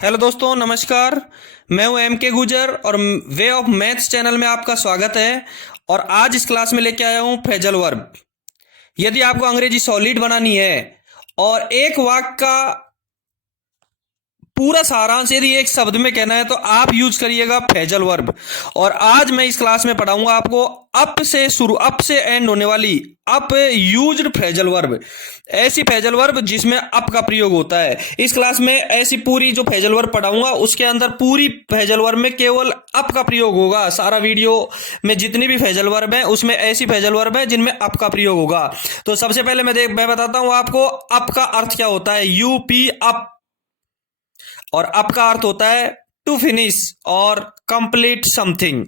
Hello दोस्तों, नमस्कार। मैं हूं एम के गुजर और वे ऑफ मैथ्स चैनल में आपका स्वागत है। और आज इस क्लास में लेके आया हूं फ्रेजल वर्ब। यदि आपको अंग्रेजी सॉलिड बनानी है और एक वाक्य का पूरा सारांश यदि एक शब्द में कहना है तो आप यूज करिएगा फ्रेजल वर्ब। और आज मैं इस क्लास में पढ़ाऊंगा आपको अप से एंड होने वाली अप यूज्ड फ्रेजल वर्ब, ऐसी फ्रेजल वर्ब जिसमें अप का प्रयोग होता है। इस क्लास में ऐसी पूरी जो फ्रेजल वर्ब पढ़ाऊंगा उसके अंदर पूरी फ्रेजल वर्ब में केवल अप का प्रयोग होगा। सारा वीडियो में जितनी भी फ्रेजल वर्ब है उसमें ऐसी फ्रेजल वर्ब है जिनमें अप का प्रयोग होगा। तो सबसे पहले मैं बताता हूं आपको अप का अर्थ क्या होता है। यूपी अप, और अप का अर्थ होता है टू फिनिश और कंप्लीट समथिंग,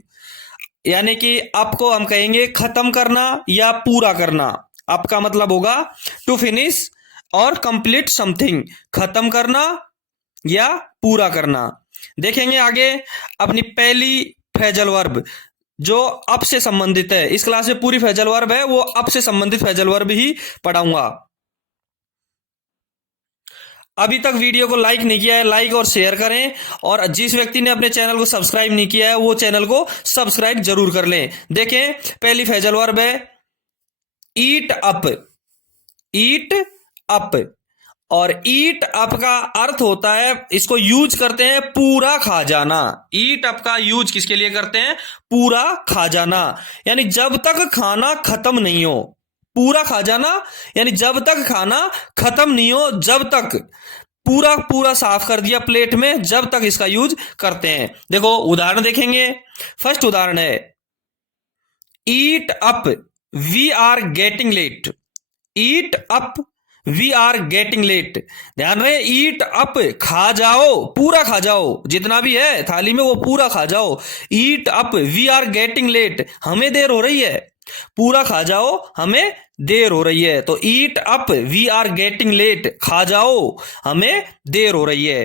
यानी कि अप को हम कहेंगे खत्म करना या पूरा करना। अप का मतलब होगा टू फिनिश और कंप्लीट समथिंग, खत्म करना या पूरा करना। देखेंगे आगे अपनी पहली फ्रेजल वर्ब जो अप से संबंधित है। इस क्लास में पूरी फ्रेजल वर्ब है वो अप से संबंधित फ्रेजल वर्ब ही पढ़ाऊंगा। अभी तक वीडियो को लाइक नहीं किया है, लाइक और शेयर करें। और जिस व्यक्ति ने अपने चैनल को सब्सक्राइब नहीं किया है वो चैनल को सब्सक्राइब जरूर कर लें। देखें पहली फ्रेजल वर्ब है ईट अप। ईट अप, और ईट अप का अर्थ होता है, इसको यूज करते हैं पूरा खा जाना। ईट अप का यूज किसके लिए करते हैं? पूरा खा जाना, यानी जब तक खाना खत्म नहीं हो। पूरा खा जाना यानी जब तक खाना खत्म नहीं हो, जब तक पूरा पूरा साफ कर दिया प्लेट में, जब तक इसका यूज करते हैं। देखो उदाहरण देखेंगे। फर्स्ट उदाहरण है eat up we are getting late. Eat up we are getting late. ध्यान रहे, ईट अप खा जाओ, पूरा खा जाओ, जितना भी है थाली में वो पूरा खा जाओ। Eat up we are getting late, हमें देर हो रही है। पूरा खा जाओ, हमें देर हो रही है। तो eat up we are getting late, खा जाओ, हमें देर हो रही है।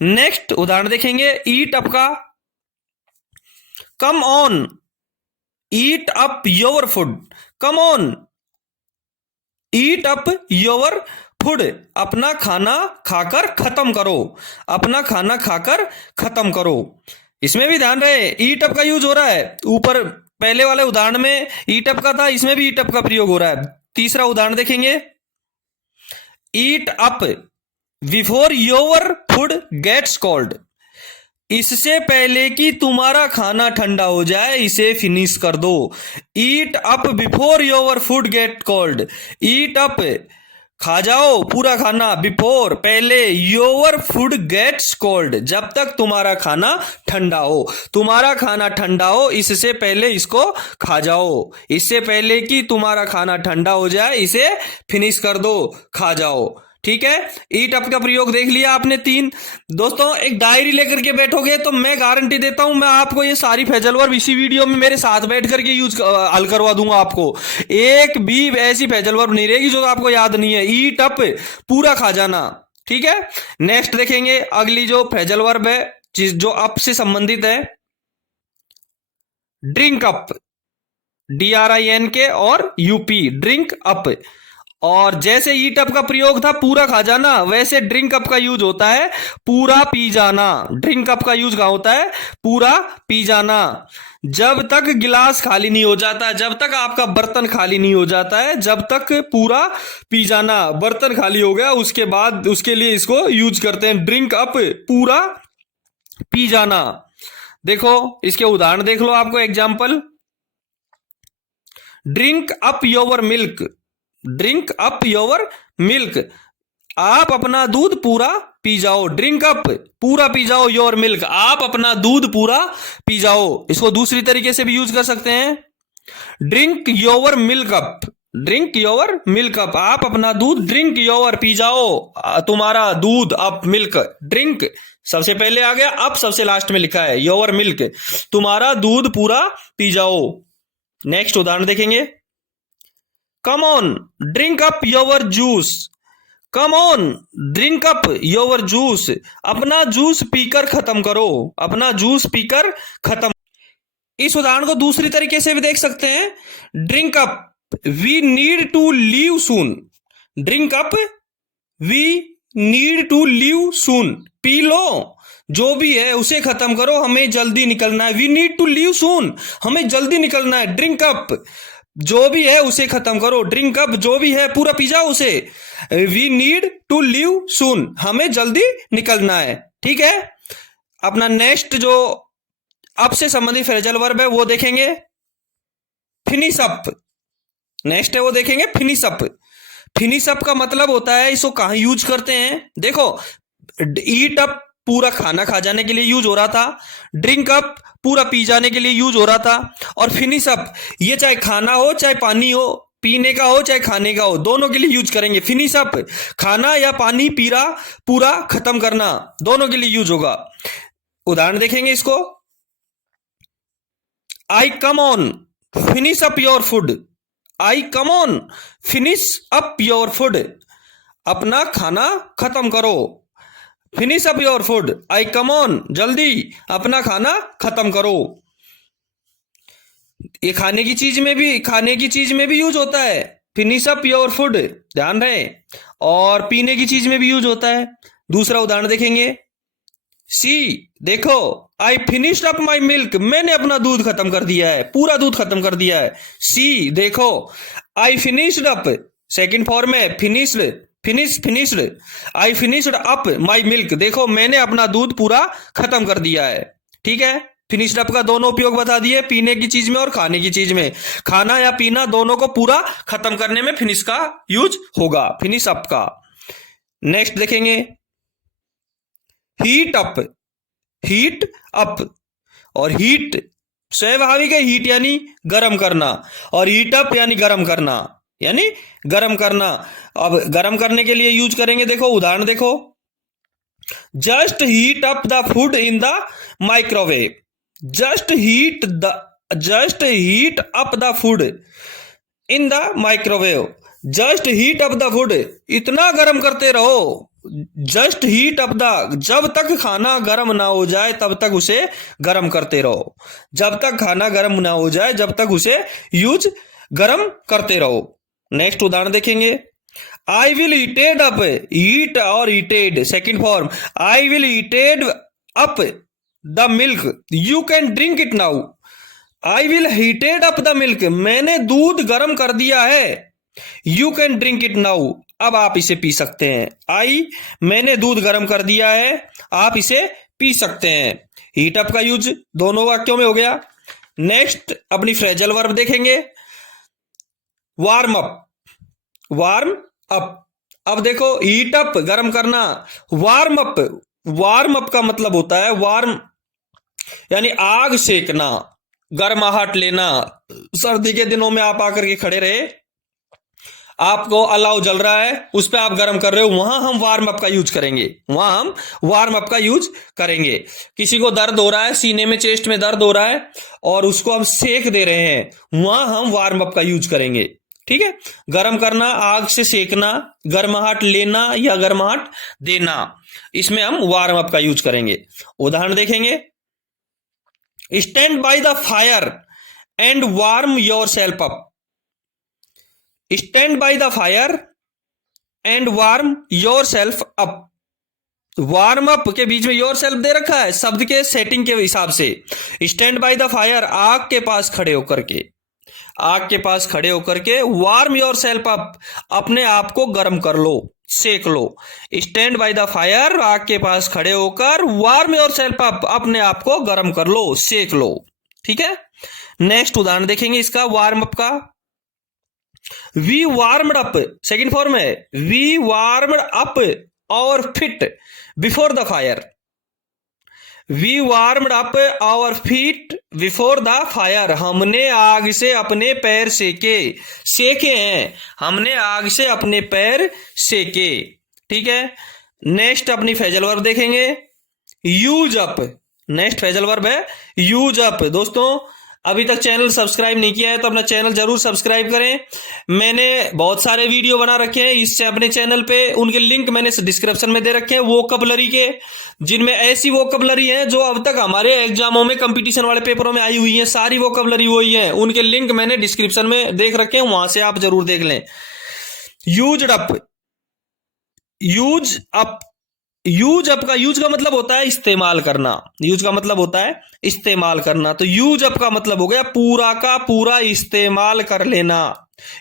नेक्स्ट उदाहरण देखेंगे ईट अप का come on. Eat up your food. Come on, eat up your food, अपना खाना खाकर खत्म करो। अपना खाना खाकर खत्म करो। इसमें भी ध्यान रहे ईट अप का यूज हो रहा है। ऊपर पहले वाले उदाहरण में ईट अप का था, इसमें भी ईट अप का प्रयोग हो रहा है। तीसरा उदाहरण देखेंगे eat up before your food gets cold. इससे पहले कि तुम्हारा खाना ठंडा हो जाए इसे फिनिश कर दो। ईट up before your food gate cold. Eat up खा जाओ पूरा खाना, बिफोर पहले, योर फूड गेट्स कोल्ड जब तक तुम्हारा खाना ठंडा हो। तुम्हारा खाना ठंडा हो इससे पहले इसको खा जाओ। इससे पहले कि तुम्हारा खाना ठंडा हो जाए इसे फिनिश कर दो, खा जाओ। ठीक है, ईट अप का प्रयोग देख लिया आपने तीन। दोस्तों एक डायरी लेकर के बैठोगे तो मैं गारंटी देता हूं मैं आपको ये सारी फ्रेजल वर्ब इसी वीडियो में मेरे साथ बैठ करके हल करवा दूंगा। आपको एक भी ऐसी फ्रेजल वर्ब नहीं रहेगी जो आपको याद नहीं है। ईट अप पूरा खा जाना। ठीक है, नेक्स्ट देखेंगे अगली जो फ्रेजल वर्ब है जो अप से संबंधित है, ड्रिंक अप। DRINK और UP, ड्रिंक अप। और जैसे ईट अप का प्रयोग था पूरा खा जाना, वैसे ड्रिंक अप का यूज होता है पूरा पी जाना। ड्रिंक अप का यूज कहां होता है? पूरा पी जाना। जब तक गिलास खाली नहीं हो जाता, जब तक आपका बर्तन खाली नहीं हो जाता है, जब तक पूरा पी जाना। बर्तन खाली हो गया उसके बाद उसके लिए इसको यूज करते हैं ड्रिंक अप, पूरा पी जाना। देखो इसके उदाहरण देख लो, आपको example drink up your milk. Drink up your milk, आप अपना दूध पूरा पी जाओ। ड्रिंक अप पूरा पी जाओ योर मिल्क, आप अपना दूध पूरा पी जाओ। इसको दूसरी तरीके से भी यूज कर सकते हैं, drink your milk up. Drink your milk up, आप अपना दूध ड्रिंक योर पी जाओ, तुम्हारा दूध अप मिल्क। ड्रिंक सबसे पहले आ गया, अप सबसे लास्ट में लिखा है योर मिल्क, तुम्हारा दूध पूरा पी जाओ। नेक्स्ट उदाहरण देखेंगे come on drink up your juice. Come on drink up your juice, अपना जूस पीकर खत्म करो। अपना जूस पीकर खत्म। इस उदाहरण को दूसरी तरीके से भी देख सकते हैं, drink up we need to leave soon. Drink up we need to leave soon, पी लो, जो भी है उसे खत्म करो, हमें जल्दी निकलना है। वी नीड टू लीव सून, हमें जल्दी निकलना है। ड्रिंक अप, जो भी है उसे खत्म करो। ड्रिंक अप, जो भी है पूरा पी जाओ उसे। वी नीड टू लीव सून, हमें जल्दी निकलना है। ठीक है, अपना नेक्स्ट जो अप से संबंधित फ्रेजल वर्ब है वो देखेंगे, फिनिश अप। नेक्स्ट है वो देखेंगे फिनिश अप। फिनिश अप का मतलब होता है, इसको कहां यूज करते हैं, देखो ईट अप पूरा खाना खा जाने के लिए यूज हो रहा था, ड्रिंक अप पूरा पी जाने के लिए यूज हो रहा था, और फिनिश अप ये चाहे खाना हो चाहे पानी हो, पीने का हो चाहे खाने का हो, दोनों के लिए यूज करेंगे। फिनिश अप खाना या पानी पीना पूरा खत्म करना, दोनों के लिए यूज होगा। उदाहरण देखेंगे इसको, I come on finish up your food. I come on finish up your food, अपना खाना खत्म करो। Finish up your food, I come on, जल्दी अपना खाना खत्म करो। ये खाने की चीज में भी यूज होता है, फिनिश अप योर फूड, ध्यान रहे। और पीने की चीज में भी यूज होता है। दूसरा उदाहरण देखेंगे, सी देखो, I finished up my milk, मैंने अपना दूध खत्म कर दिया है, पूरा दूध खत्म कर दिया है। सी देखो, I finished up, second form है finished, finished, I finished up my milk, देखो मैंने अपना दूध पूरा खत्म कर दिया है। ठीक है, फिनिश्ड अप का दोनों उपयोग बता दिए, पीने की चीज में और खाने की चीज में। खाना या पीना दोनों को पूरा खत्म करने में फिनिश का यूज होगा, फिनिश अप का। नेक्स्ट देखेंगे, हीट अप, हीट अप, और हीट स्वाभाविक है, हीट यानी गर्म करना, और हीट अप यानी गर्म करना, यानी गर्म करना। अब गर्म करने के लिए यूज करेंगे, देखो उदाहरण देखो, just heat up the food in the microwave, just heat up the food in the microwave, just heat up the food, इतना गर्म करते रहो। जस्ट हीट अप द, जब तक खाना गर्म ना हो जाए तब तक उसे गर्म करते रहो, जब तक खाना गर्म ना हो जाए जब तक उसे यूज गर्म करते रहो। नेक्स्ट उदाहरण देखेंगे, I will heated up, heat और heated second form, I will heated up the milk, you can drink it now. I will heated up the milk, मैंने दूध गर्म कर दिया है, you can drink it now, अब आप इसे पी सकते हैं। आई मैंने दूध गर्म कर दिया है, आप इसे पी सकते हैं। हीट अप का यूज दोनों वाक्यों में हो गया। नेक्स्ट अपनी फ्रेजल वर्ब देखेंगे, वार्म अप, वार्म अप। अब देखो, हीट अप गर्म करना, वार्म अप, वार्म अप का मतलब होता है वार्म यानी आग सेकना, गर्माहट लेना। सर्दी के दिनों में आप आकर के खड़े रहे, आपको अलाव जल रहा है, उस पर आप गर्म कर रहे हो, वहां हम वार्म अप का यूज करेंगे, वहां हम वार्म अप का यूज करेंगे। किसी को दर्द हो रहा है, सीने में चेस्ट में दर्द हो रहा है और उसको हम सेक दे रहे हैं, वहां हम वार्म अप का यूज करेंगे। ठीक है, गर्म करना, आग से सेकना, गर्माहट लेना या गर्माहट देना, इसमें हम वार्म अप का यूज करेंगे। उदाहरण देखेंगे, stand by the fire and warm your self up, stand by the fire and warm your self up. Warm up के बीच में योर सेल्फ दे रखा है शब्द के सेटिंग के हिसाब से। स्टैंड बाय द फायर, आग के पास खड़े होकर के, आग के पास खड़े होकर के, वार्म योर सेल्फ अप, अपने आप को गर्म कर लो, सेक लो। स्टैंड बाय द फायर, आग के पास खड़े होकर, वार्म योर सेल्फ अप, अपने आप को गर्म कर लो, सेक लो। ठीक है, नेक्स्ट उदाहरण देखेंगे इसका, वार्म अप का। We warmed up, second form है, we warmed up our feet before the fire, we warmed up our feet before the fire, हमने आग से अपने पैर सेके, सेके हैं, हमने आग से अपने पैर सेके। ठीक है, नेक्स्ट अपनी फ्रेजल वर्ब देखेंगे, use up. Next phrasal verb है यूज अप। दोस्तों, अभी तक चैनल सब्सक्राइब नहीं किया है तो अपना चैनल जरूर सब्सक्राइब करें। मैंने बहुत सारे वीडियो बना रखे हैं इससे अपने चैनल पे, उनके लिंक मैंने डिस्क्रिप्शन में दे रखे हैं, वोकैबुलरी के, जिनमें ऐसी वोकैबुलरी है जो अब तक हमारे एग्जामों में, कंपटीशन वाले पेपरों में आई हुई है, सारी वोकैबुलरी वही है, उनके लिंक मैंने डिस्क्रिप्शन में देख रखे हैं, वहां से आप जरूर देख लें। Used up, use up use up का मतलब होता है इस्तेमाल करना। यूज का मतलब होता है इस्तेमाल करना। तो यूज अप का मतलब हो गया पूरा का पूरा इस्तेमाल कर लेना।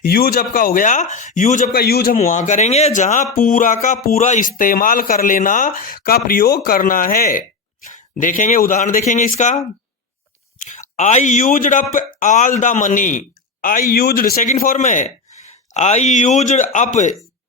यूज अप का हो गया, यूज अप का यूज हम वहां करेंगे जहां पूरा का पूरा इस्तेमाल कर लेना का प्रयोग करना है। देखेंगे उदाहरण, देखेंगे इसका। I used up all the money. I used second form है, I used up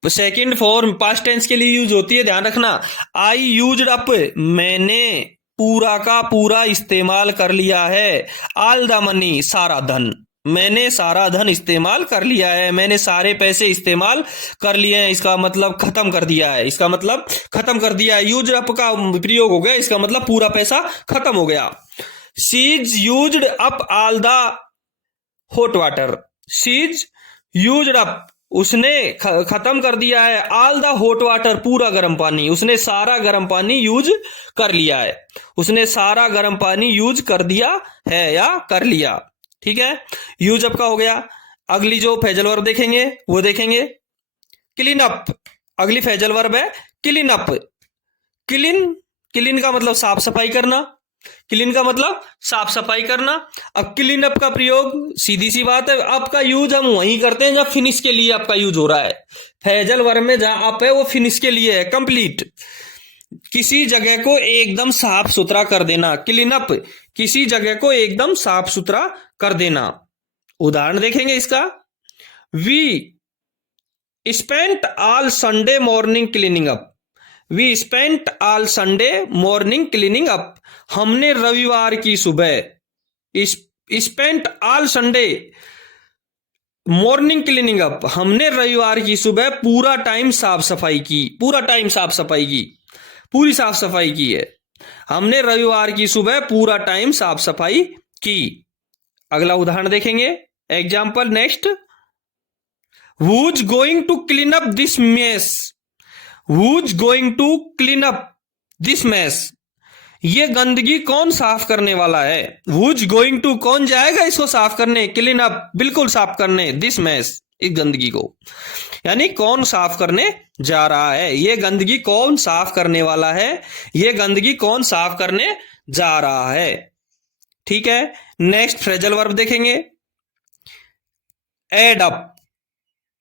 second form past tense के लिए यूज होती है, ध्यान रखना। आई यूज्ड अप मैंने पूरा का पूरा इस्तेमाल कर लिया है। ऑल द मनी सारा धन, मैंने सारा धन इस्तेमाल कर लिया है, मैंने सारे पैसे इस्तेमाल कर लिए हैं। इसका मतलब खत्म कर दिया है, इसका मतलब खत्म कर दिया है। यूज्ड अप का प्रयोग हो गया, इसका मतलब पूरा पैसा खत्म हो गया। शीज used up all the hot water. शीज used up उसने खत्म कर दिया है, ऑल द हॉट वाटर पूरा गर्म पानी, उसने सारा गर्म पानी यूज कर लिया है, उसने सारा गर्म पानी यूज कर दिया है या कर लिया। ठीक है, यूज अप का हो गया। अगली जो फ्रेजल वर्ब देखेंगे वो देखेंगे क्लीन अप। अगली फ्रेजल वर्ब है क्लीन अप। क्लीन, क्लीन का मतलब साफ सफाई करना, क्लीन का मतलब साफ सफाई करना। अब क्लीन अप का प्रयोग सीधी सी बात है, अप का यूज हम वहीं करते हैं जब फिनिश के लिए अप का यूज हो रहा है। फ्रेजल वर्ब में जहां अप है वो फिनिश के लिए है, कंप्लीट, किसी जगह को एकदम साफ सुथरा कर देना। क्लीन अप किसी जगह को एकदम साफ सुथरा कर देना। उदाहरण देखेंगे इसका। We spent all Sunday morning cleaning up. We spent all Sunday morning cleaning up. हमने रविवार की सुबह, spent all Sunday morning cleaning up, हमने रविवार की सुबह पूरा टाइम साफ सफाई की, पूरा टाइम साफ सफाई की, पूरी साफ सफाई की है। हमने रविवार की सुबह पूरा टाइम साफ सफाई की। अगला उदाहरण देखेंगे, example next. Who's going to clean up this mess? Who's going to clean up this mess? ये गंदगी कौन साफ करने वाला है? Who's going to कौन जाएगा इसको साफ करने? Clean up बिल्कुल साफ करने, this mess इस गंदगी को, यानी कौन साफ करने जा रहा है, ये गंदगी कौन साफ करने वाला है, ये गंदगी कौन साफ करने जा रहा है। ठीक है, नेक्स्ट फ्रेजल वर्ब देखेंगे। Add up,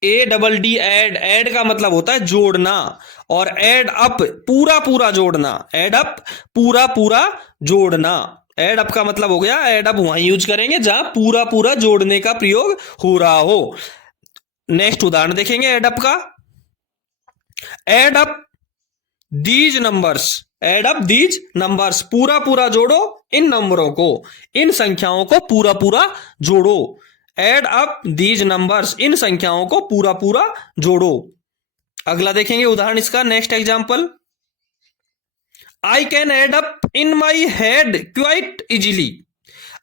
A double D add, add का मतलब होता है जोड़ना, और एड अप पूरा पूरा जोड़ना, एड अप पूरा पूरा जोड़ना। एड अप का मतलब हो गया, एड अप वहां यूज करेंगे जहां पूरा पूरा जोड़ने का प्रयोग हो रहा हो। नेक्स्ट उदाहरण देखेंगे एड अप का। Add up these numbers, add up these numbers, पूरा पूरा जोड़ो इन नंबरों को, इन संख्याओं को पूरा पूरा जोड़ो। एड अप दीज नंबर्स, इन संख्याओं को पूरा पूरा जोड़ो। अगला देखेंगे उदाहरण इसका, next example. I can add up in my head quite easily.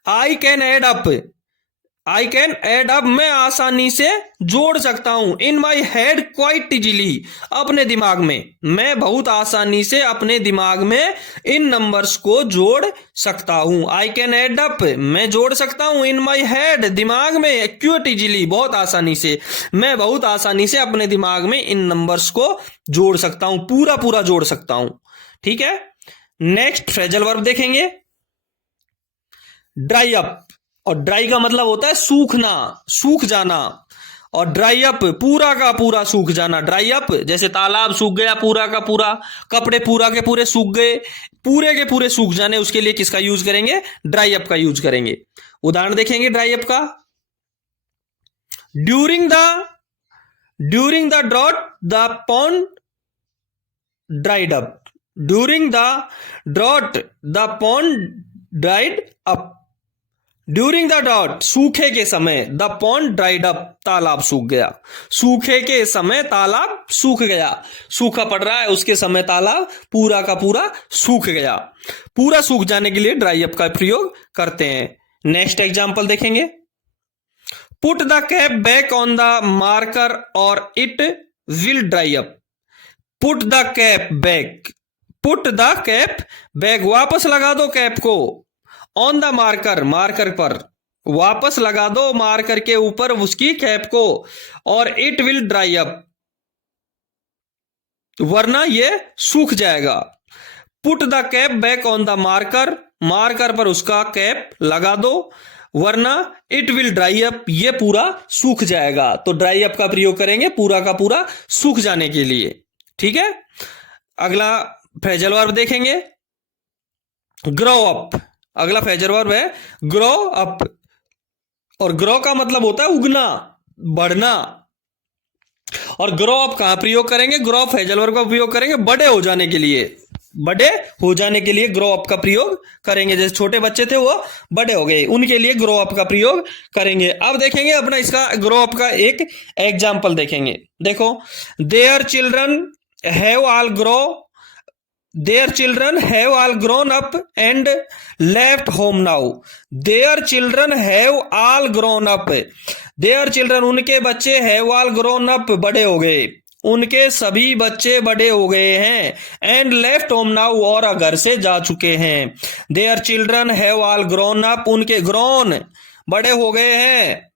I can add up, I can add up मैं आसानी से जोड़ सकता हूं, in my head quite easily अपने दिमाग में, मैं बहुत आसानी से अपने दिमाग में इन नंबर्स को जोड़ सकता हूं। आई कैन एड अप मैं जोड़ सकता हूं, इन माई हेड दिमाग में, क्वाइट इजीली बहुत आसानी से, मैं बहुत आसानी से अपने दिमाग में इन नंबर्स को जोड़ सकता हूं, पूरा पूरा जोड़ सकता हूं। ठीक है, नेक्स्ट फ्रेजल वर्ब देखेंगे। ड्राई अप, और ड्राई का मतलब होता है सूखना, सूख जाना, और ड्राई अप पूरा का पूरा सूख जाना। ड्राई अप जैसे तालाब सूख गया पूरा का पूरा, कपड़े पूरा के पूरे सूख गए, पूरे के पूरे सूख जाने, उसके लिए किसका यूज करेंगे? ड्राई अप का यूज करेंगे। उदाहरण देखेंगे ड्राई अप का। During the drought the pond dried up. During the drought the pond dried up. During the drought सूखे के समय, द पॉन्ड ड्राइड अप तालाब सूख गया, सूखे के समय तालाब सूख गया, सूखा पड़ रहा है उसके समय तालाब पूरा का पूरा सूख गया। पूरा सूख जाने के लिए ड्राई अप का प्रयोग करते हैं। नेक्स्ट एग्जांपल देखेंगे। Put the cap back on the marker और it will dry up. Put the cap back, put the cap back वापस लगा दो कैप को, ऑन द मार्कर मार्कर पर वापस लगा दो मार्कर के ऊपर उसकी कैप को, और इट विल ड्राई अप, वरना ये सूख जाएगा। Put the cap back on the marker, marker पर उसका कैप लगा दो, वरना इट विल ड्राई अप, ये पूरा सूख जाएगा। तो ड्राई अप का प्रयोग करेंगे पूरा का पूरा सूख जाने के लिए। ठीक है, अगला फ्रेजल वर्ब देखेंगे, ग्रो अप। अगला फ्रेजल वर्ब है ग्रो अप, और ग्रो का मतलब होता है उगना, बढ़ना। और ग्रो अप कहां प्रयोग करेंगे? ग्रो अप फ्रेजल वर्ब का उपयोग करेंगे बड़े हो जाने के लिए, बड़े हो जाने के लिए ग्रो अप का प्रयोग करेंगे। जैसे छोटे बच्चे थे वो बड़े हो गए, उनके लिए ग्रो अप का प्रयोग करेंगे। अब देखेंगे अपना इसका ग्रो अप का एक एग्जाम्पल देखेंगे। देखो, their children have all grow, their children have all grown up and left home now. Their children have all grown up. Their children, उनके बच्चे have all grown up, बड़े हो गए, उनके सभी बच्चे बड़े हो गए हैं। एंड लेफ्ट होम नाउ, और घर से जा चुके हैं। Their children have all grown up, उनके ग्रोन बड़े हो गए हैं,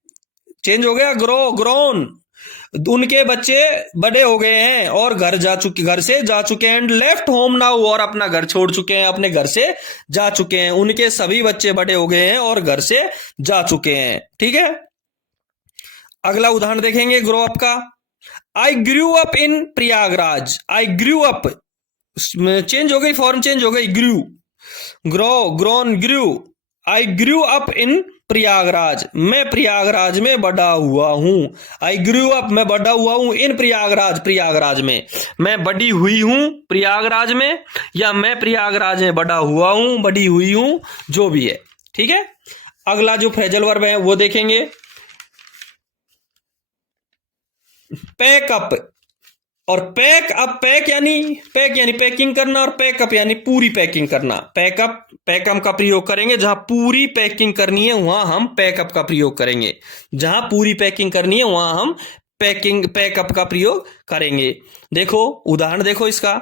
चेंज हो गया ग्रो, ग्रोन, उनके बच्चे बड़े हो गए हैं और घर से जा चुके हैं। एंड लेफ्ट होम नाउ, और अपना घर छोड़ चुके हैं, अपने घर से जा चुके हैं। उनके सभी बच्चे बड़े हो गए हैं और घर से जा चुके हैं। ठीक है, अगला उदाहरण देखेंगे ग्रो अप का। I grew up in Prayagraj. I grew up, change हो गई, फॉर्म चेंज हो गई, grew, grow, grown, grew. I grew up in Prayagraj, मैं प्रयागराज में बड़ा हुआ हूं। आई ग्रू अप, मैं बड़ा हुआ हूं, इन प्रयागराज, प्रयागराज में। मैं बड़ी हुई हूं प्रयागराज में, या मैं प्रयागराज में बड़ा हुआ हूं, बड़ी हुई हूं, जो भी है। ठीक है, अगला जो फ्रेजल वर्ब है वो देखेंगे, पैक अप। और पैक अप, पैक यानी पैकिंग करना, और पैकअप यानी पूरी पैकिंग करना। पैकअप, पैकअप का प्रयोग करेंगे जहां पूरी पैकिंग करनी है, वहां हम पैकअप का प्रयोग करेंगे। जहां पूरी पैकिंग करनी है वहां हम पैकअप का प्रयोग करेंगे। देखो उदाहरण देखो इसका,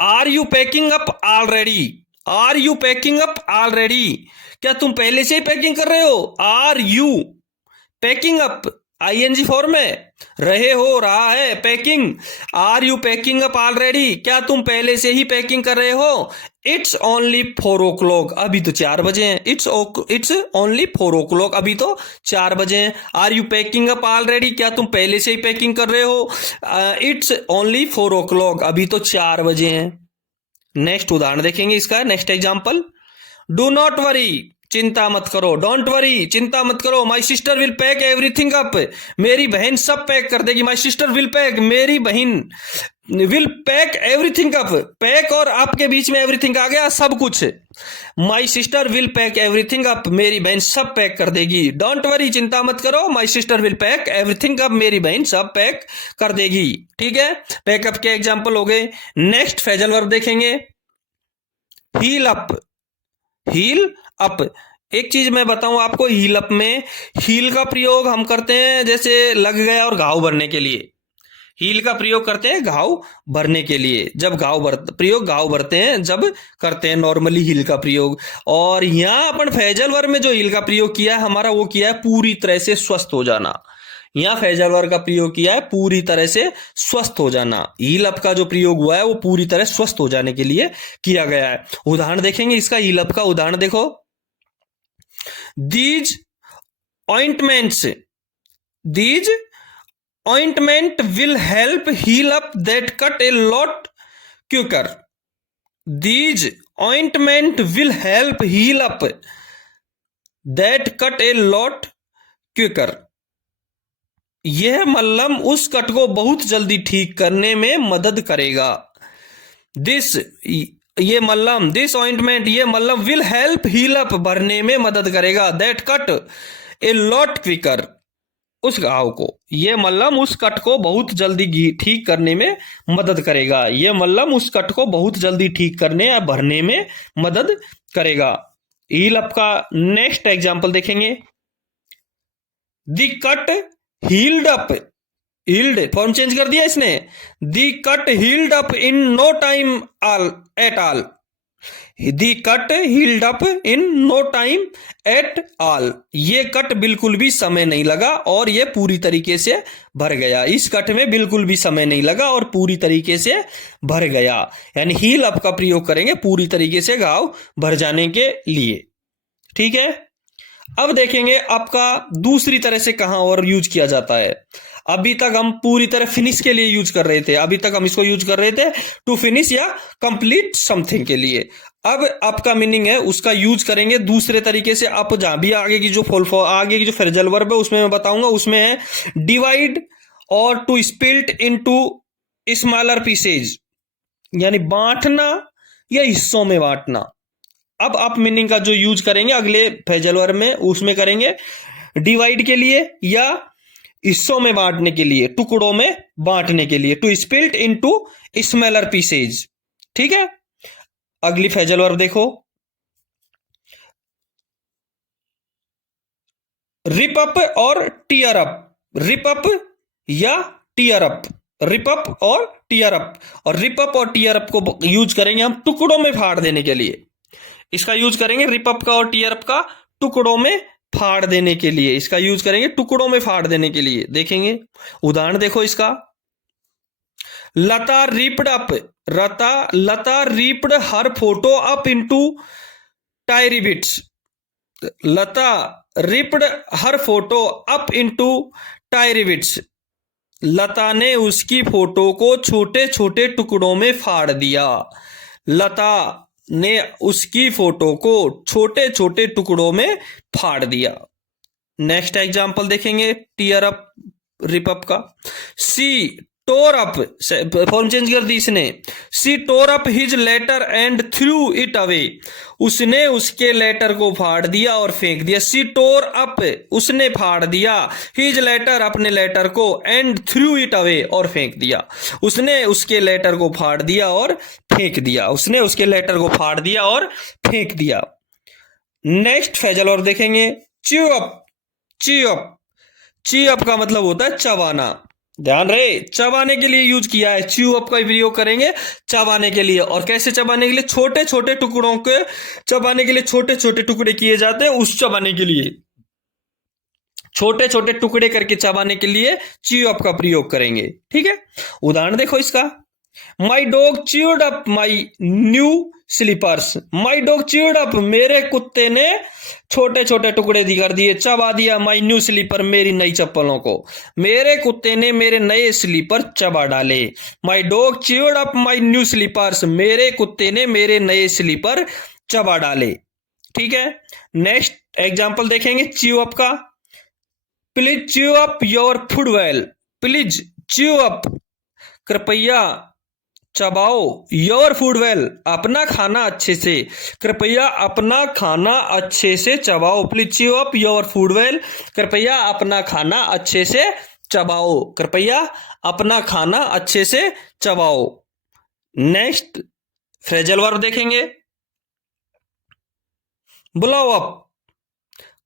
are you packing up already. Are you packing up already, क्या तुम पहले से ही पैकिंग कर रहे हो? Are you packing up, ING form में, रहे हो, रहा है, packing. Are you packing up already, क्या तुम पहले से ही पैकिंग कर रहे हो? इट्स ओनली 4 o'clock, अभी तो 4 बजे हैं। इट्स ओनली 4 o'clock, अभी तो 4 बजे हैं। Are you packing up already, क्या तुम पहले से ही पैकिंग कर रहे हो? इट्स ओनली 4 o'clock, अभी तो 4 बजे हैं। नेक्स्ट उदाहरण देखेंगे इसका, next example, do not worry, चिंता मत करो। डोंट वरी, चिंता मत करो। My sister will pack everything up, मेरी बहन सब पैक कर देगी। माई सिस्टर विल पैक, मेरी बहन will pack everything up, pack और अप के बीच में एवरीथिंग आ गया, सब कुछ। My sister will pack everything up, मेरी बहन सब पैक कर देगी। डोंट वरी, चिंता मत करो। My sister will pack everything up, मेरी बहन सब पैक कर देगी। ठीक है, पैकअप के एग्जाम्पल हो गए। नेक्स्ट फ्रेजल वर्ब देखेंगे, हील अप। हील अप, एक चीज मैं बताऊं आपको, हील अप में हील का प्रयोग हम करते हैं जैसे लग गया और घाव भरने के लिए। हील का प्रयोग करते हैं घाव भरने के लिए, जब घाव भरते हैं, जब करते हैं नॉर्मली हील का प्रयोग। और यहां अपन फ्रेजल वर्ब में जो हील का प्रयोग किया है हमारा, वो किया है पूरी तरह से स्वस्थ हो जाना। यहां फ्रेजल वर्ब का प्रयोग किया है पूरी तरह से स्वस्थ हो जाना। हील अप का जो प्रयोग हुआ है वो पूरी तरह स्वस्थ हो जाने के लिए किया गया है। उदाहरण देखेंगे इसका, हील अप का उदाहरण देखो, these ointments, these ointment will help heal up that cut a lot quicker. These ointment will help heal up that cut a lot quicker. यह मल्लम उस कट को बहुत जल्दी ठीक करने में मदद करेगा। दिस, ये मल्लम, दिस ऑइंटमेंट, ये मल्लम, विल हेल्प हील अप, भरने में मदद करेगा, that cut a lot quicker, उस घाव को, ये मल्लम उस कट को बहुत जल्दी ठीक करने में मदद करेगा। ये मल्लम उस कट को बहुत जल्दी ठीक करने या भरने में मदद करेगा। हील अप का नेक्स्ट एग्जाम्पल देखेंगे, the cut healed up, healed form change कर दिया इसने, the cut healed up in no time at all, the cut healed up in no time at all. ये कट बिल्कुल भी समय नहीं लगा और ये पूरी तरीके से भर गया। इस कट में बिल्कुल भी समय नहीं लगा और पूरी तरीके से भर गया। यानी हील अप का प्रयोग करेंगे पूरी तरीके से घाव भर जाने के लिए। ठीक है, अब देखेंगे आपका दूसरी तरह से कहां और यूज किया जाता है। अभी तक हम पूरी तरह फिनिश के लिए यूज कर रहे थे, अभी तक हम इसको यूज कर रहे थे टू फिनिश या कंप्लीट समथिंग के लिए। अब आपका मीनिंग है उसका यूज करेंगे दूसरे तरीके से। आप जहां भी आगे की जो आगे की जो फ्रेजल वर्ब है उसमें मैं बताऊंगा, उसमें है डिवाइड और to split into smaller pieces, यानी बांटना या हिस्सों में बांटना। अब आप मीनिंग का जो यूज करेंगे अगले फ्रेजल वर्ब में, उसमें करेंगे डिवाइड के लिए या हिस्सों में बांटने के लिए, टुकड़ों में बांटने के लिए, to split into smaller pieces. ठीक है, अगली फ्रेजल वर्ब देखो, रिप अप और टीयर अप। रिप अप या टीयर अप, रिप अप और टीयर अप। और रिप अप और टीयर अप को यूज करेंगे हम टुकड़ों में फाड़ देने के लिए। इसका यूज करेंगे रिप अप का और टीयर अप का टुकड़ों में फाड़ देने के लिए। इसका यूज करेंगे टुकड़ों में फाड़ देने के लिए। देखेंगे उदाहरण देखो इसका, Lata ripped up, Lata ripped her photo up into tiny bits. Lata ripped her photo up into tiny bits. Lata ने उसकी फोटो को छोटे छोटे टुकड़ों में फाड़ दिया। लता ने उसकी फोटो को छोटे छोटे टुकड़ों में फाड़ दिया। नेक्स्ट एग्जांपल देखेंगे टीयर अप रिप अप का, she tore up, form change कर दी इसने, she tore up his letter and threw it away. उसने उसके लेटर को फाड़ दिया और फेंक दिया। सी टोर अप, उसने फाड़ दिया, हिज लेटर, अपने लेटर को, एंड थ्रू इट अवे, और फेंक दिया। उसने उसके लेटर को फाड़ दिया और फेंक दिया। उसने उसके लेटर को फाड़ दिया और फेंक दिया। नेक्स्ट फ्रेजल और देखेंगे, chew up. Chew up, chew up का मतलब होता है चबाना। ध्यान रहे, चबाने के लिए यूज किया है। च्यू अप का प्रयोग करेंगे चबाने के लिए। और कैसे चबाने के लिए? छोटे छोटे टुकड़ों के चबाने के लिए छोटे छोटे टुकड़े किए जाते हैं, उस चबाने के लिए छोटे छोटे टुकड़े करके चबाने के लिए च्यू अप का प्रयोग करेंगे। ठीक है, उदाहरण देखो इसका, my dog chewed up my new slippers. My dog chewed up, मेरे कुत्ते ने छोटे छोटे टुकड़े कर दिए, चबा दिया, माई न्यू स्लीपर, मेरी नई चप्पलों को। मेरे कुत्ते ने मेरे नए स्लीपर चबा डाले। My dog chewed up my new slippers, मेरे कुत्ते ने मेरे नए स्लीपर चबा डाले। ठीक है, नेक्स्ट एग्जाम्पल देखेंगे च्यू अप का, please chew up your food well. Please chew up, कृपया चबाओ, योर फूड वेल, अपना खाना अच्छे से, कृपया अपना खाना अच्छे से चबाओ। Please chew up your food well, कृपया अपना खाना अच्छे से चबाओ, कृपया अपना खाना अच्छे से चबाओ। नेक्स्ट फ्रेजल वर्ब देखेंगे, ब्लो अप।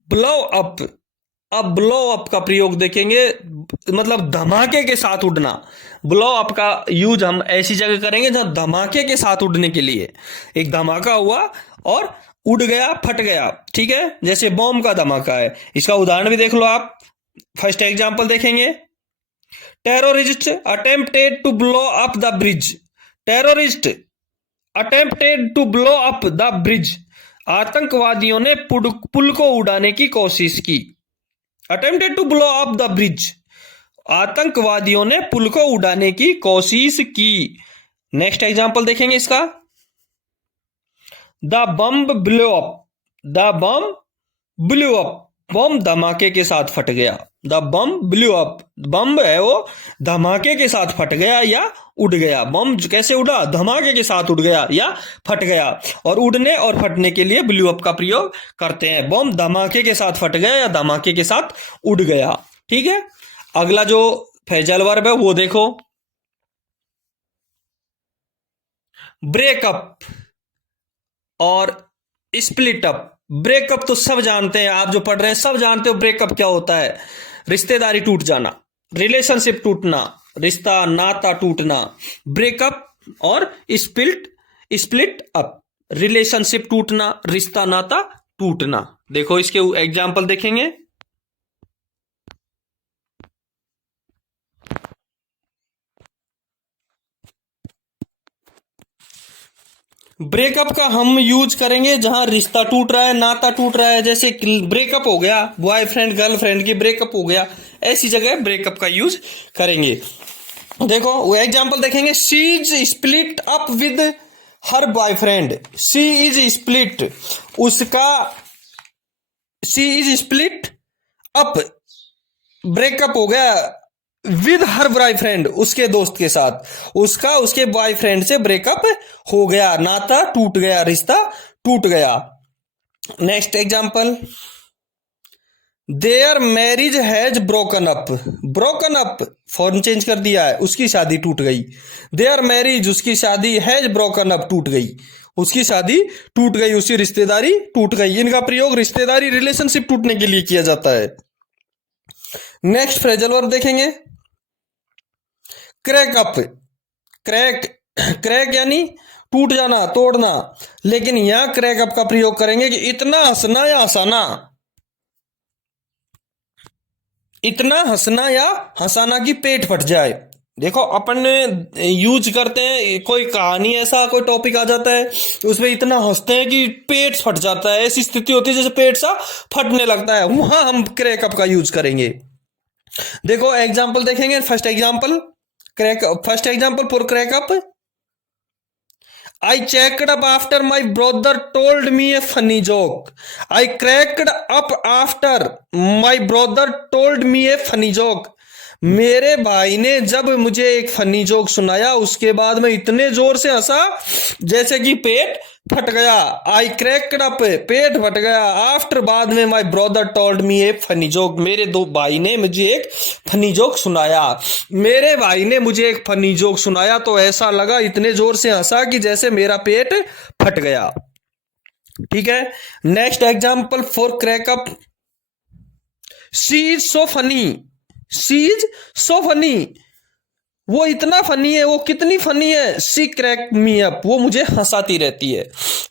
ब्लो अप, अब ब्लो अप का प्रयोग देखेंगे, मतलब धमाके के साथ उड़ना। ब्लो अप का यूज हम ऐसी जगह करेंगे जहां धमाके के साथ उड़ने के लिए, एक धमाका हुआ और उड़ गया, फट गया। ठीक है, जैसे बॉम्ब का धमाका है। इसका उदाहरण भी देख लो आप। फर्स्ट एग्जांपल देखेंगे, terrorist attempted to blow up the bridge. Terrorist attempted to blow up the bridge, आतंकवादियों ने पुल को उड़ाने की कोशिश की। Attempted to blow up the bridge, आतंकवादियों ने पुल को उड़ाने की कोशिश की। नेक्स्ट एग्जांपल देखेंगे इसका, the bomb blow up. The bomb blow up, bomb धमाके के साथ फट गया। The bomb blow up, bomb है वो धमाके के साथ फट गया या उड़ गया। बम कैसे उड़ा? धमाके के साथ उड़ गया या फट गया। और उड़ने और फटने के लिए ब्लो अप का प्रयोग करते हैं। बम धमाके के साथ फट गया या धमाके के साथ उड़ गया। ठीक है, अगला जो फ्रेजल वर्ब है वो देखो, ब्रेकअप और स्प्लिट अप। ब्रेकअप तो सब जानते हैं, आप जो पढ़ रहे हैं सब जानते हो ब्रेकअप क्या होता है। रिश्तेदारी टूट जाना, रिलेशनशिप टूटना, रिश्ता नाता टूटना। ब्रेकअप और स्प्लिट अप, रिलेशनशिप टूटना, रिश्ता नाता टूटना। देखो इसके एग्जाम्पल देखेंगे। ब्रेकअप का हम यूज करेंगे जहां रिश्ता टूट रहा है, नाता टूट रहा है। जैसे ब्रेकअप हो गया, बॉयफ्रेंड गर्लफ्रेंड की ब्रेकअप हो गया, ऐसी जगह ब्रेकअप का यूज करेंगे। देखो वो एग्जांपल देखेंगे। She is split up with her boyfriend. She is split, उसका she is split up, breakup हो गया विद हर बॉयफ्रेंड, उसके दोस्त के साथ उसका उसके बॉयफ्रेंड से ब्रेकअप हो गया, नाता टूट गया, रिश्ता टूट गया। Next example, there marriage has broken up. Broken up form change कर दिया है, उसकी शादी टूट गई। देयर मैरिज, उसकी शादी, हैज ब्रोकन अप टूट गई, उसकी शादी टूट गई, उसकी रिश्तेदारी टूट गई। इनका प्रयोग रिश्तेदारी रिलेशनशिप टूटने के लिए किया जाता है। नेक्स्ट फ्रेजल वर्ब देखेंगे। क्रैक अप, क्रैक क्रैक यानी टूट जाना, तोड़ना। लेकिन यहां क्रैक अप का प्रयोग करेंगे कि इतना हंसना या हंसाना, इतना हंसना या हंसाना कि पेट फट जाए। देखो अपन यूज करते हैं, कोई कहानी ऐसा कोई टॉपिक आ जाता है उसमें इतना हंसते हैं कि पेट फट जाता है, ऐसी स्थिति होती है जैसे पेट सा फटने लगता है, वहां हम क्रैकअप का यूज करेंगे। देखो एग्जांपल देखेंगे। First example first example for crack up, I checked up after my brother told me a funny joke. I cracked up after my brother told me a funny joke. मेरे भाई ने जब मुझे एक फनी जोक सुनाया उसके बाद मैं इतने जोर से हंसा जैसे कि पेट फट गया। आई क्रैक्ड अप, पेट फट गया। आफ्टर, बाद में, my brother told me A funny joke, मेरे दो भाई ने मुझे एक फनी जोक सुनाया। मेरे भाई ने मुझे एक फनी जोक सुनाया तो ऐसा लगा, इतने जोर से हंसा कि जैसे मेरा पेट फट गया। ठीक है। Next example for crack up, she is so funny. She is so funny, वो इतना फनी है, वो कितनी फनी है। शी क्रैक मी अप, वो मुझे हंसाती रहती है।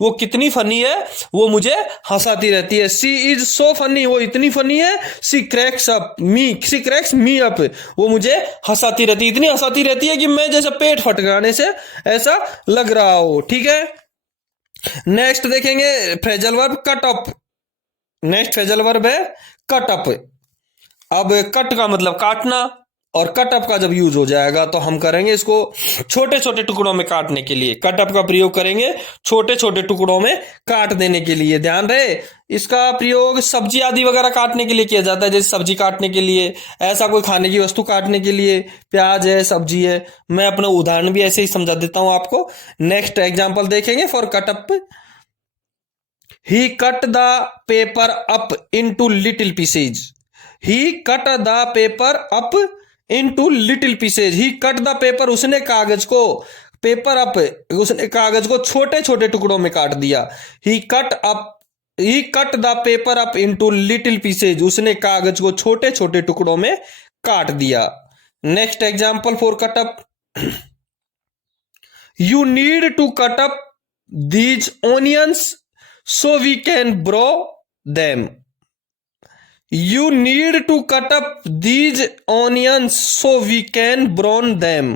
वो कितनी फनी है, वो मुझे हंसाती रहती है। शी इज सो फनी, वो इतनी फनी है। She cracks up me, she cracks me up, वो मुझे हंसाती रहती है, इतनी हंसाती रहती है कि मैं जैसे पेट फट जाने से ऐसा लग रहा हो। ठीक है। नेक्स्ट देखेंगे phrasal verb cut up. Next phrasal verb है कट अप। अब कट का मतलब काटना, और कट अप का जब यूज हो जाएगा तो हम करेंगे इसको छोटे छोटे टुकड़ों में काटने के लिए। कट अप का प्रयोग करेंगे छोटे छोटे टुकड़ों में काट देने के लिए। ध्यान रहे, इसका प्रयोग सब्जी आदि वगैरह काटने के लिए किया जाता है, जैसे सब्जी काटने के लिए, ऐसा कोई खाने की वस्तु काटने के लिए, प्याज है, सब्जी है। मैं अपना उदाहरण भी ऐसे ही समझा देता हूं आपको। नेक्स्ट एग्जाम्पल देखेंगे for cut up. He cut the paper up into little pieces. He cut the paper up into little pieces. He cut the paper, उसने कागज को, पेपर अप, उसने कागज को छोटे छोटे टुकड़ों में काट दिया। He cut the paper up into little pieces. उसने कागज को छोटे छोटे टुकड़ों में काट दिया। Next example for cut up, you need to cut up these onions so we can brow them. You need to cut up these onions so we can brown them.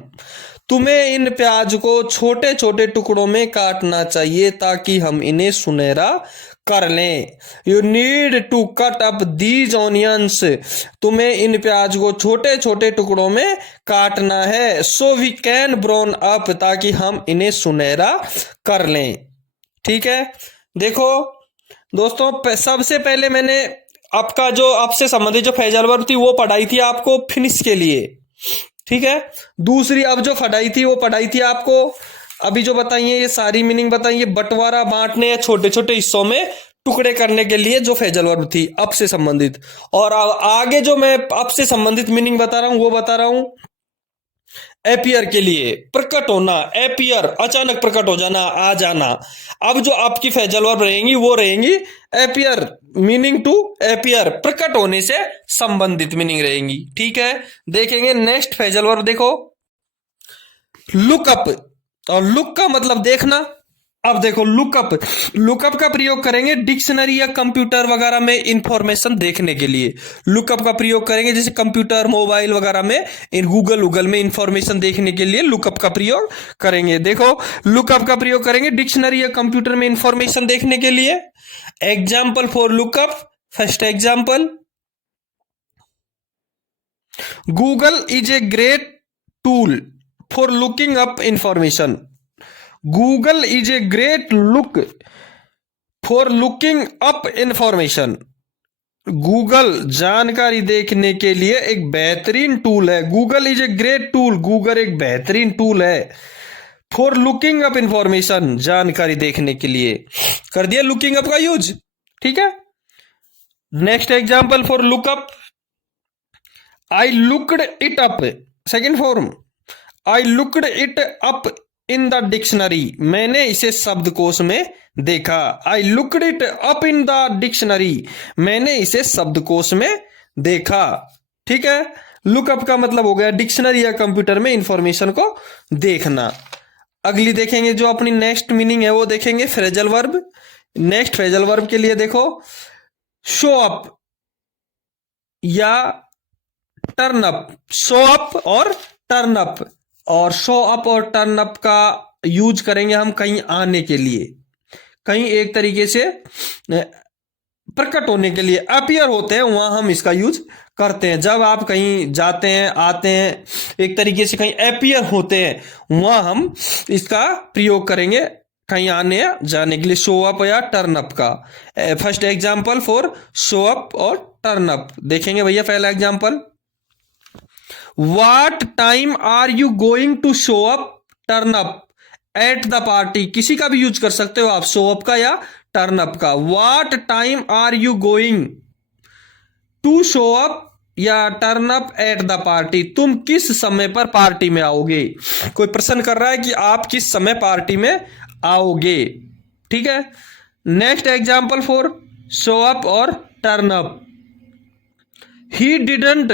तुम्हें इन प्याज को छोटे छोटे टुकड़ों में काटना चाहिए ताकि हम इन्हें सुनहरा कर लें। You need to cut up these onions. तुम्हें इन प्याज को छोटे छोटे टुकड़ों में काटना है। So we can brown up, ताकि हम इन्हें सुनहरा कर लें। ठीक है। देखो दोस्तों, सबसे पहले मैंने आपका जो आपसे संबंधित जो फ्रेजल वर्ब थी वो पढ़ाई थी आपको फिनिश के लिए। ठीक है। दूसरी अब जो पढ़ाई थी वो पढ़ाई थी आपको अभी जो बताइए, ये सारी मीनिंग बताइए, बंटवारा, बांटने या छोटे छोटे हिस्सों में टुकड़े करने के लिए जो फ्रेजल वर्ब थी अब से संबंधित। और आगे जो मैं अब से संबंधित मीनिंग बता रहा हूं वो बता रहा हूं एपियर के लिए, प्रकट होना, एपियर अचानक प्रकट हो जाना, आ जाना। अब जो आपकी फ्रेजल वर्ब रहेंगी वो रहेंगी एपियर, मीनिंग टू एपियर, प्रकट होने से संबंधित मीनिंग रहेंगी। ठीक है। देखेंगे नेक्स्ट फ्रेजल वर्ब। देखो लुक अप, और लुक का मतलब देखना, अब देखो लुकअप, लुकअप का प्रयोग करेंगे डिक्शनरी या कंप्यूटर वगैरह में इंफॉर्मेशन देखने के लिए। लुकअप का प्रयोग करेंगे जैसे कंप्यूटर मोबाइल वगैरह में, इन गूगल में इंफॉर्मेशन देखने के लिए लुकअप का प्रयोग करेंगे। देखो लुकअप का प्रयोग करेंगे डिक्शनरी या कंप्यूटर में इंफॉर्मेशन देखने के लिए। Example for lookup, first example, Google is a great tool for looking up information. Google is a great look for looking up information. Google जानकारी देखने के लिए एक बेहतरीन टूल है। Google is a great tool, Google एक बेहतरीन tool है फॉर लुकिंग अप इंफॉर्मेशन, जानकारी देखने के लिए। कर दिया लुकिंग अप का यूज, ठीक है। Next example for lookup, I looked it up, second form, I looked it up in the dictionary, मैंने इसे शब्दकोश में देखा। I looked it up in the dictionary, मैंने इसे शब्दकोश में देखा, ठीक है। लुकअप का मतलब हो गया डिक्शनरी या कंप्यूटर में इंफॉर्मेशन को देखना। अगली देखेंगे जो अपनी नेक्स्ट मीनिंग है वो देखेंगे phrasal verb. Next phrasal verb के लिए देखो शो अप या टर्न अप, शो अप और टर्न अप। और शो अप और टर्न अप का यूज करेंगे हम कहीं आने के लिए, कहीं एक तरीके से प्रकट होने के लिए, अपीयर होते हैं वहां हम इसका यूज करते हैं। जब आप कहीं जाते हैं आते हैं, एक तरीके से कहीं अपीयर होते हैं, वहां हम इसका प्रयोग करेंगे कहीं आने या जाने के लिए, शो अप या टर्न अप का। First example for show up और टर्न अप देखेंगे भैया। पहला example, What time are you going to show up, turn up at the party? किसी का भी यूज कर सकते हो आप, show up का या turn up का। What time are you going to show up या turn up at the party? तुम किस समय पर पार्टी में आओगे? कोई प्रश्न कर रहा है कि आप किस समय पार्टी में आओगे, ठीक है। Next example for show up और turn up, he didn't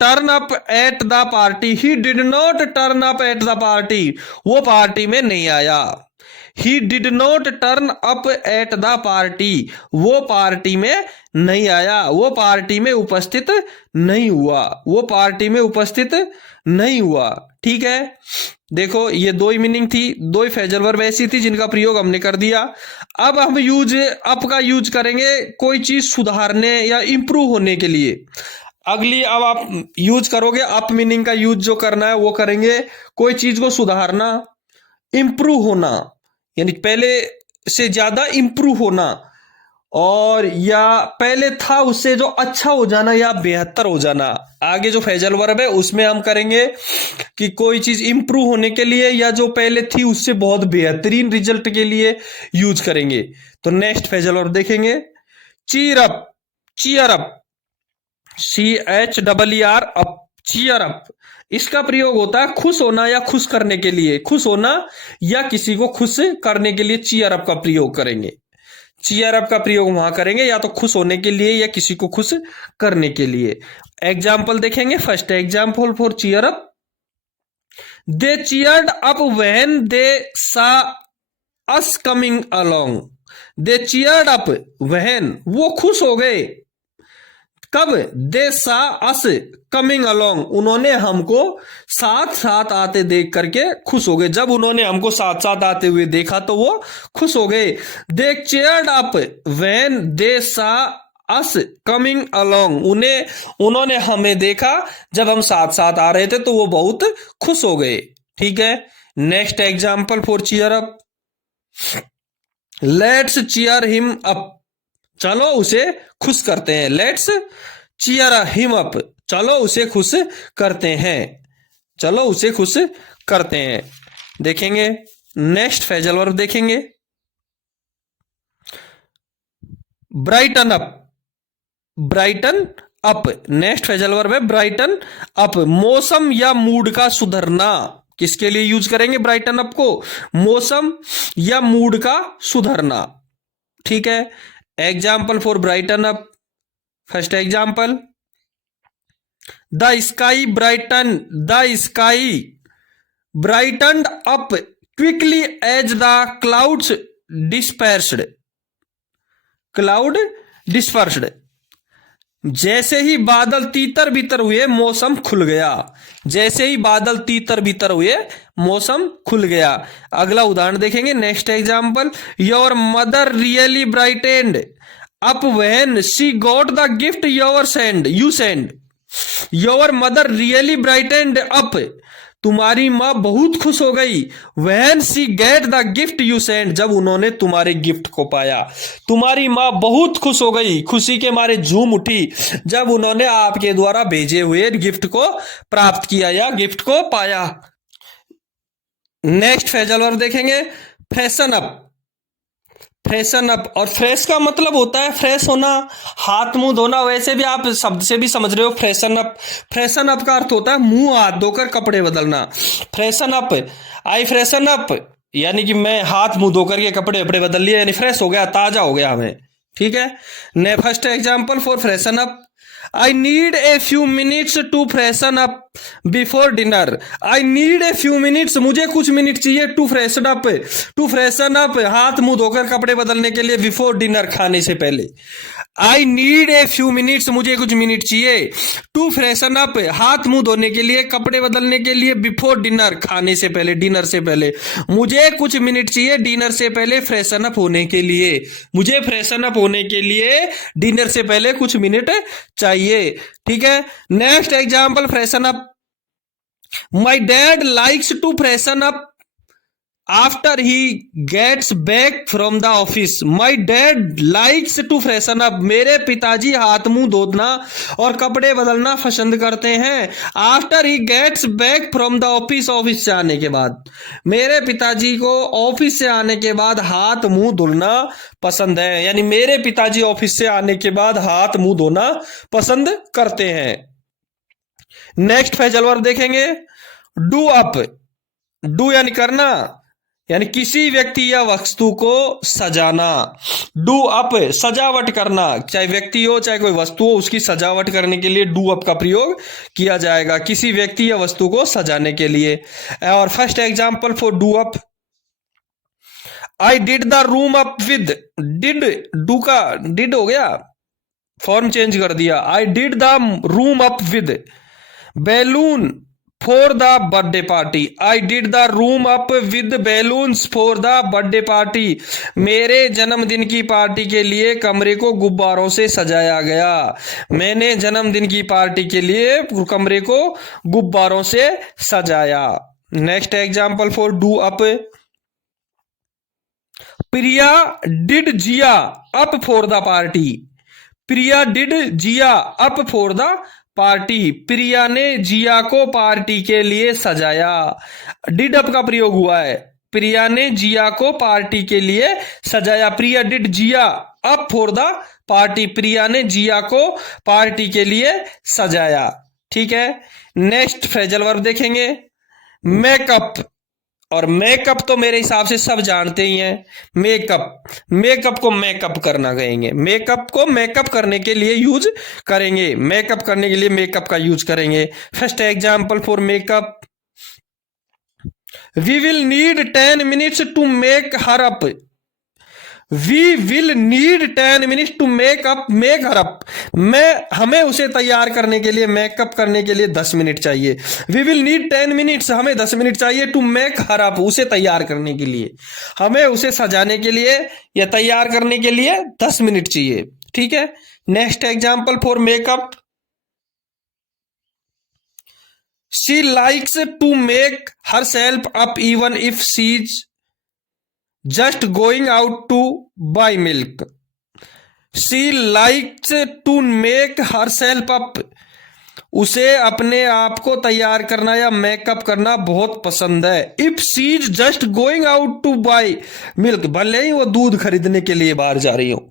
turn up at the party, he did not turn up at the party, वो पार्टी में नहीं आया। He did not turn up at the party, वो party में नहीं आया, वो पार्टी में उपस्थित नहीं हुआ, वो पार्टी में उपस्थित नहीं हुआ, ठीक है। देखो ये दो ही मीनिंग थी, दो ही फ्रेजल वर्ब ऐसी थी जिनका प्रयोग हमने कर दिया। अब हम यूज अप का यूज करेंगे कोई चीज सुधारने या इंप्रूव होने के लिए। अगली अब आप यूज करोगे अप मीनिंग का यूज जो करना है वो करेंगे कोई चीज को सुधारना, इंप्रूव होना, यानी पहले से ज्यादा इंप्रूव होना, और या पहले था उससे जो अच्छा हो जाना या बेहतर हो जाना। आगे जो फ्रेजल वर्ब है उसमें हम करेंगे कि कोई चीज इंप्रूव होने के लिए या जो पहले थी उससे बहुत बेहतरीन रिजल्ट के लिए यूज करेंगे। तो नेक्स्ट फ्रेजल वर्ब देखेंगे, cheer up, cheer up, CHEER up, cheer up. इसका प्रयोग होता है खुश होना या खुश करने के लिए, खुश होना या किसी को खुश करने के लिए चीयर अप का प्रयोग करेंगे। चीयर अप का प्रयोग वहां करेंगे या तो खुश होने के लिए या किसी को खुश करने के लिए। एग्जाम्पल देखेंगे, first example for cheer up, they cheered up when they saw us coming along. They cheered up when, वो खुश हो गए कब, दे सा अस कमिंग अलोंग, उन्होंने हमको साथ साथ आते देख करके खुश हो गए। जब उन्होंने हमको साथ साथ आते हुए देखा तो वो खुश हो गए। दे cheered up when they saw us coming along, उन्होंने हमें देखा जब हम साथ साथ आ रहे थे तो वो बहुत खुश हो गए, ठीक है। Next example for cheer up, let's cheer him up, चलो उसे खुश करते हैं। लेट्स चीयर हिम अप, चलो उसे खुश करते हैं, चलो उसे खुश करते हैं। देखेंगे नेक्स्ट फ्रेजल वर्ब देखेंगे, brighten up, brighten up. Next phrasal verb है ब्राइटन अप, मौसम या मूड का सुधरना। किसके लिए यूज करेंगे ब्राइटन अप को, मौसम या मूड का सुधरना, ठीक है। Example for brighten up, first example, the sky brighten, the sky brighten up quickly as the clouds dispersed, cloud dispersed, जैसे ही बादल तीतर बितर हुए मौसम खुल गया, जैसे ही बादल तीतर बितर हुए मौसम खुल गया। अगला उदाहरण देखेंगे, next example, your mother really brightened up when she got the gift you send, your mother really brightened up, तुम्हारी माँ बहुत खुश हो गई, when she get the gift you send, जब उन्होंने तुम्हारे गिफ्ट को पाया। तुम्हारी माँ बहुत खुश हो गई, खुशी के मारे झूम उठी जब उन्होंने आपके द्वारा भेजे हुए गिफ्ट को प्राप्त किया या गिफ्ट को पाया। नेक्स्ट फ्रेजल वर्ब देखेंगे, फ्रेशन अप, फ्रेशन अप, और फ्रेश का मतलब होता है फ्रेश होना, हाथ मुंह धोना, वैसे भी आप शब्द से भी समझ रहे हो फ्रेशन अप। फ्रेशन अप का अर्थ होता है मुंह हाथ धोकर कपड़े बदलना। फ्रेशन अप, आई फ्रेशन अप, यानी कि मैं हाथ मुंह धोकर के कपड़े वपड़े बदल लिए, यानी फ्रेश हो गया, ताजा हो गया हमें। ठीक है, ने first example for freshen up, I need a few minutes to freshen up before dinner. I need a few minutes, मुझे कुछ मिनट चाहिए to freshen up, to freshen up, हाथ मुंह धोकर कपड़े बदलने के लिए, before dinner, खाने से पहले। I need a few minutes, मुझे कुछ मिनट चाहिए to freshen up, हाथ मुंह धोने के लिए, कपड़े बदलने के लिए, before dinner, खाने से पहले, डिनर से पहले। मुझे कुछ मिनट चाहिए डिनर से पहले फ्रेशन अप होने के लिए, मुझे फ्रेशन अप होने के लिए डिनर से पहले कुछ मिनट चाहिए। ठीक है, next example, freshen up, my dad likes to freshen up after he gets back from the office. My dad likes to freshen up, मेरे पिताजी हाथ मुंह धोना और कपड़े बदलना पसंद करते हैं after he gets back from the office, office से आने के बाद। मेरे पिताजी को ऑफिस से आने के बाद हाथ मुंह धुलना पसंद है, यानी मेरे पिताजी ऑफिस से आने के बाद हाथ मुंह धोना पसंद करते हैं। नेक्स्ट फ्रेजल वर्ब देखेंगे, डू अप, डू यानी करना, यानी किसी व्यक्ति या वस्तु को सजाना। डू अप, सजावट करना, चाहे व्यक्ति हो चाहे कोई वस्तु हो, उसकी सजावट करने के लिए डू अप का प्रयोग किया जाएगा, किसी व्यक्ति या वस्तु को सजाने के लिए। और first example for do up, I did the room up with, did, do का डिड हो गया, फॉर्म चेंज कर दिया, I did the room up with balloon for the birthday party. I did the room up with balloons for the birthday party, मेरे जन्मदिन की party के लिए कमरे को गुब्बारों से सजाया गया। मैंने जन्मदिन की पार्टी के लिए कमरे को गुब्बारों से सजाया। Next example for do up, Priya did Jiya up for the party. Priya did Jiya up for the party, Priya ने जिया को पार्टी के लिए सजाया। डिड अप का प्रयोग हुआ है, प्रिया ने जिया को पार्टी के लिए सजाया। Priya did Jiya up for the party, Priya ने जिया को पार्टी के लिए सजाया। ठीक है, नेक्स्ट फ्रेजल वर्ब देखेंगे, मेकअप, और मेकअप तो मेरे हिसाब से सब जानते ही हैं। मेकअप, मेकअप को मेकअप करना कहेंगे, मेकअप को मेकअप करने के लिए यूज करेंगे, मेकअप करने के लिए मेकअप का यूज करेंगे। First example for makeup, we will need 10 minutes to make her up. We will need 10 minutes to make her up, हमें उसे तैयार करने के लिए, मेकअप करने के लिए 10 मिनट चाहिए। वी विल नीड 10 मिनट्स, हमें 10 मिनट चाहिए टू मेक हर अप, उसे तैयार करने के लिए, हमें उसे सजाने के लिए या तैयार करने के लिए 10 मिनट चाहिए। ठीक है, next example for makeup, she likes to make herself up even if she is just going out to buy milk. She likes to make herself up. उसे अपने आप को तैयार करना या मेकअप करना बहुत पसंद है। If she is just going out to buy milk, भले ही वो दूध खरीदने के लिए बाहर जा रही हो,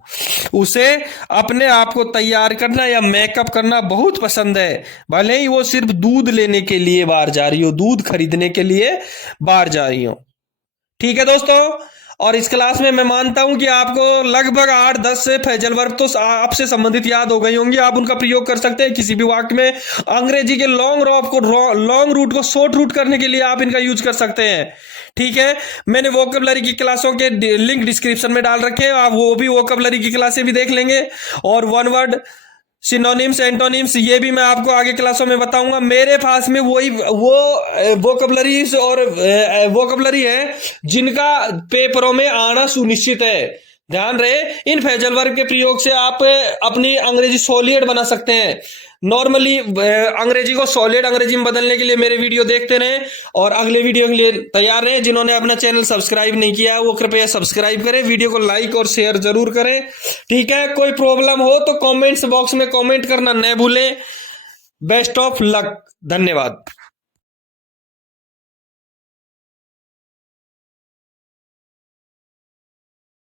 उसे अपने आप को तैयार करना या मेकअप करना बहुत पसंद है, भले ही वो सिर्फ दूध लेने के लिए बाहर जा रही हो, दूध खरीदने के लिए बाहर जा रही हो। ठीक है दोस्तों, और इस क्लास में मैं मानता हूं कि आपको लगभग 8-10 से फ्रेजल वर्ब तो आपसे संबंधित याद हो गई होंगी। आप उनका प्रयोग कर सकते हैं किसी भी वाक्य में। अंग्रेजी के लॉन्ग रूट को शॉर्ट रूट करने के लिए आप इनका यूज कर सकते हैं। ठीक है, मैंने वोकैबुलरी की क्लासों के लिंक डिस्क्रिप्शन में डाल रखे हैं, आप वो भी वोकैबुलरी की क्लासें भी देख लेंगे। और वन वर्ड सिनोनिम्स एंटोनिम्स ये भी मैं आपको आगे क्लासों में बताऊंगा। मेरे पास में वो वोकैबुलरीज और वोकैबुलरी है जिनका पेपरों में आना सुनिश्चित है। ध्यान रहे, इन फ्रेजल वर्ब के प्रयोग से आप अपनी अंग्रेजी सॉलिड बना सकते हैं। नॉर्मली अंग्रेजी को सॉलिड अंग्रेजी में बदलने के लिए मेरे वीडियो देखते रहें और अगले वीडियो के लिए तैयार रहें। जिन्होंने अपना चैनल सब्सक्राइब नहीं किया है वो कृपया सब्सक्राइब करें, वीडियो को लाइक और शेयर जरूर करें। ठीक है, कोई प्रॉब्लम हो तो कमेंट्स बॉक्स में कमेंट करना न भूलें। बेस्ट ऑफ लक, धन्यवाद।